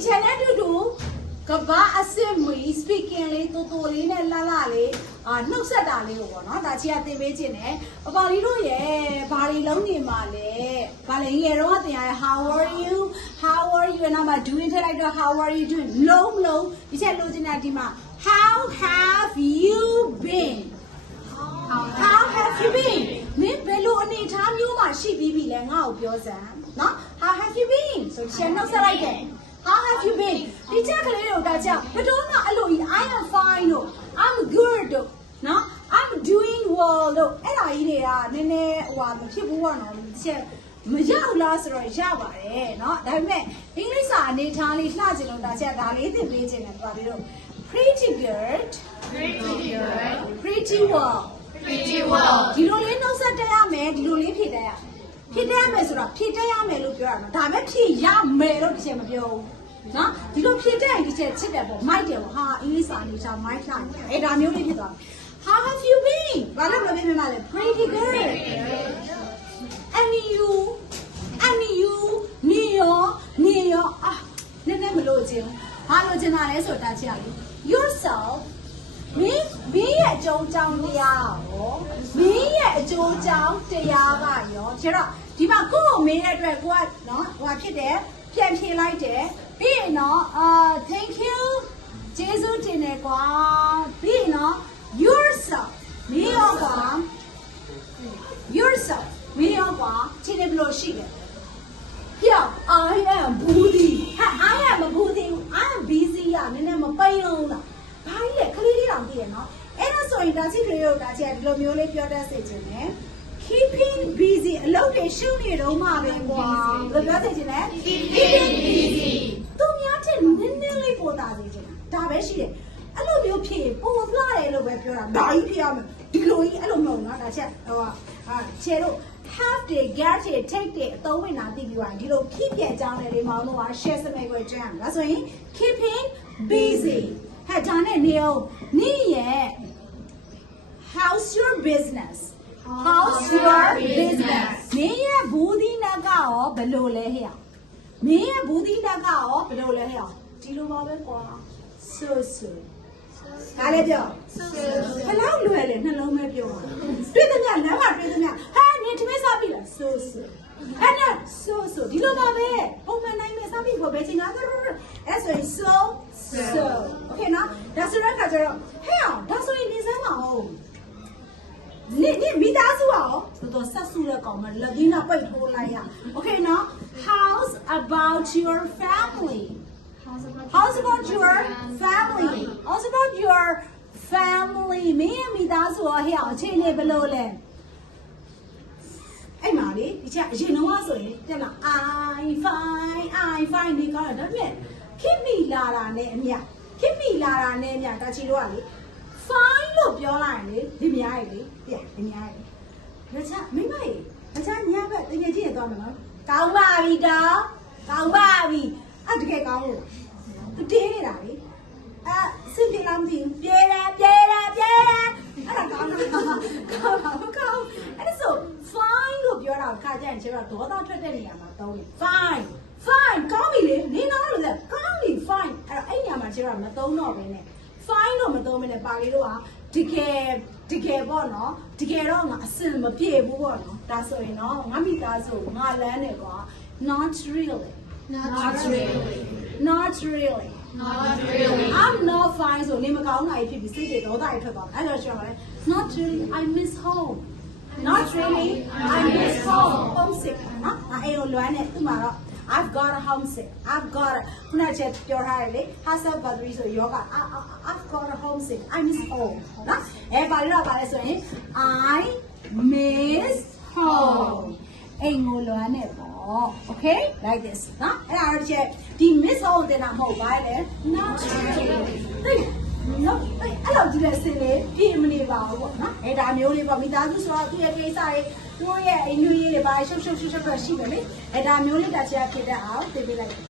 ဒီချန်နဲ့အတူတူကဘာအစစ်မီ speaking လေးတူတူလေးနဲ့လှလှလေးအာနှုတ်ဆက်တာလေးကိုပေါ့နော်ဒါချီကသင်ပေးခြင်းနဲ့အပါလီတို့ရဲ့ဘာတွေလုံးနေမှာလဲဘာလဲငယ်တော့တင်ရတဲ့ how are you how are you နောက်မှာ doing ထည့်လိုက်တော့ how are you doing လုံးလုံးဒီချက်လိုချင်တာဒီမှာ how have you been how have you been မင်းဘယ်လိုအနေအထားမျိုးမှာရှိပြီးပြီလဲငါ့ကိုပြောစမ်းနော် how have you been ဆိုရှင်းနှုတ်ဆက်လိုက်တယ် how have you been ဒီချက်ကလေးတို့ကကြောက်ဘယ်တော့မှအဲ့လိုကြီး I am fine တို့ I'm good တို့နော် I'm doing well တို့အဲ့ဒါကြီးတွေကနည်းနည်းဟိုဟာမဖြစ်ဘူးပေါ့နော်ဒီချက်မရောက်လားဆိုတော့ရပါတယ်เนาะဒါပေမဲ့အင်္ဂလိပ်စာအနေထားလေးလှချင်လို့ဒါချက်ဒါလေးသင်ပေးခြင်းတယ်ပြောပြီးတော့ pretty good Pretty good. pretty well Pretty well. ဒီလိုလေး ဖြည့်တက်ရမယ်ဆိုတော့ဖြည့်တက်ရမယ်လို့ပြောရမှာဒါပေမဲ့ဖြည့်ရမယ်လို့တစ်ချက်မပြောဘူးနော်ဒီလိုဖြည့်တက်ရင်တစ်ချက်ချစ်တယ်ပေါ့မိုက်တယ်ပေါ့ဟာအင်္ဂလိပ်စာအနေချာမိုက်လိုက်အဲ့ဒါမျိုးလေးဖြစ်သွားပြီ How have you been ဘာလို့မပြောပြမလဲ Pretty good and you and you နေရောနေရောအာနည်းနည်းမလို့ခြင်းဘာလို့ခြင်းတာလဲဆိုတာချစ်ရလေ yourself မင်းမင်းရဲ့ အကျိုးကြောင့်တရားရောမင်းရဲ့အကျိုးကြောင့်တရားကရောကျတော့ဒီမှာကိုယ့်ကိုမင်းရဲ့အတွက်ကိုကနော်ဟိုဖြစ်တယ်ပြန်ဖြေလိုက်တယ်ပြီးရင်နော်အာ thank you ကျေးဇူးတင်တယ်ကွာပြီးရင်နော် yourself မင်းရောကွာ yourself မင်းရောကွာချင်းနေဘလို့ရှိတယ်ပြော I am busy ဟာ I am busy I am busy ရနည်းနည်းမပိန်လုံးလားဘာကြီးလဲခလေးလေးတောင်သိရနော်အဲ့ဒါ ဆိုရင်ဒါချိတွေရောဒါချိကဒီလိုမျိုးလေးပြောတတ်စေချင်တယ် keeping busy အလုပ်တွေရှုပ်နေတော့မှပဲကွာဘယ်လိုပြောစေချင်လဲ Keeping busy. သူများချင်နည်းနည်းလေးပေါ်တာစေချင်တာဒါပဲရှိတယ်အဲ့လိုမျိုးဖြစ်ရင်ပုံလှတယ်လို့ပဲပြောတာဒါကြီးဖြစ်ရမယ်ဒီလိုကြီးအဲ့လိုမဟုတ်နော်ဒါချက်ဟိုဟာချေတို့ have တွေ get တွေ take တွေအသုံးဝင်တာသိပြီးသွားရင်ဒီလို keep ရဲ့အကြောင်းလေးတွေမောင်းလို့ပါ share စမိတ်ကိုကြွမ်းဒါဆိုရင် keeping busy ဟဲ့ဒါနဲ့နေအောင်နေရဲ့ how's your business how's your business မင်းရဲ့ဘူးဒီနက်ကရောဘယ်လိုလဲဟဲ့မင်းရဲ့ဘူးဒီနက်ကရောဘယ်လိုလဲဟဲ့ဒီလိုပါပဲကွာ so so ဒါလည်းပြောဘယ်လောက်လွယ်လဲနှလုံးမဲပြောတာတွေ့သမျှလမ်းမှာတွေ့သမျှဟာနင်တမင်းစားပြီလားဆိုးဆိုးအဲ့ဒါဆိုးဆိုးဒီလိုပါပဲပုံမှန်နိုင်မဲ့စားပြီကိုပဲချင်းကားအဲ့ဆိုရင် so so okay နော်ဒါဆိုတော့ခါကျတော့ဟဲ့အောင်ဒါဆိုရင်နေစမ်းမ အောင်နေနေမိသားစုအောင်တော်တော်ဆက်စုတဲ့ကောင်မလက်ဒီနာပိတ်ထိုးလိုက်ရ okay နော် how's about your family How's about your family? How's about your family? မင်းရဲ့မိသားစုရောဟဲ့အောင်အခြေအနေဘယ်လိုလဲအဲ့မှာလေဒီချက်အရင်တော့ဆိုရင်တက်လာ I fine I fine ဒီကောင်းတယ်ဒါပေမဲ့ခင်မိလာတာနဲ့အမြခင်မိလာတာနဲ့အမြတာချီတော့ကလေ fine လို့ပြောလိုက်ရင်လေဒီမြားကြီးလေပြဒီမြားကြီးဒါချက်မိမကြီးဒါချက်ညဘက်တကယ်ကြည့်ရသွားမယ်နော်ကောင်းပါပြီတော့ကောင်းပါပြီအဲ့တကယ်ကောင်းလို့သူတင်းနေတာလေအဲစင်ပြေလားမသိဘူးပြေတယ်ပြေတယ်ပြေတယ်အဲ့ဒါကောင်းတာကောင်းတာမကောင်းအဲ့ဒါဆို fine လို့ပြောတာခါကြရင်ကျတော့ဒေါသထွက်တဲ့နေရာမှာသုံးတယ် fine fine ကောင်းပြီလေနင်းတော့လို့ဆိုကောင်းပြီ fine အဲ့တော့အဲ့နေရာမှာကျတော့မသုံးတော့ဘဲနဲ့ fine လို့မသုံးဘဲနဲ့ပါလေးတို့က တကယ်တကယ်ပေါ့နော်တကယ်တော့ငါအစင်မပြေဘူးပေါ့နော်ဒါဆိုရင်တော့ငါမိသားစုငါလန်းနေကွာ not really Not really. not really Not really. I'm not fine ဆိုနေမကောင်းတာကြီးဖြစ်ပြီးစိတ်တွေဒေါသတွေထွက်သွားတယ်အဲ့တော့ကျွန်တော်လည်း not really I miss home not really I miss home homesick နော်အဲ့လိုလွမ်းနေဥမာတော့ I've got a homesick I've got a ခုနကချက်ပြောထားတယ်လေ hustle battery ဆိုယောဂ I've got a homesick I miss home နော်အဲ့ပါလို့ပါလဲဆိုရင် I miss home အိမ်ကိုလွမ်းနေပေါ့ okay like this နော်အဲ့ဒါတော့တစ်ချက်ဒီ miss home တင်တာမဟုတ်ပါလေ not really သိနော်အဲ့လိုကြည့်တဲ့စင်လေးပြင်မနေပါဘူးပေါ့နော်အဲ့ဒါမျိုးလေးပေါ့မိသားစုဆိုတော့သူ့ရဲ့ကိစ္စတွေသူ့ရဲ့အင်းယူရေးတွေပါရှုပ်ရှုပ်ရှုပ်ရှုပ်ပဲရှိတယ်လေအဲ့ဒါမျိုးလေးတစ်ချက်ဖြစ်တဲ့အောင်သိပေးလိုက်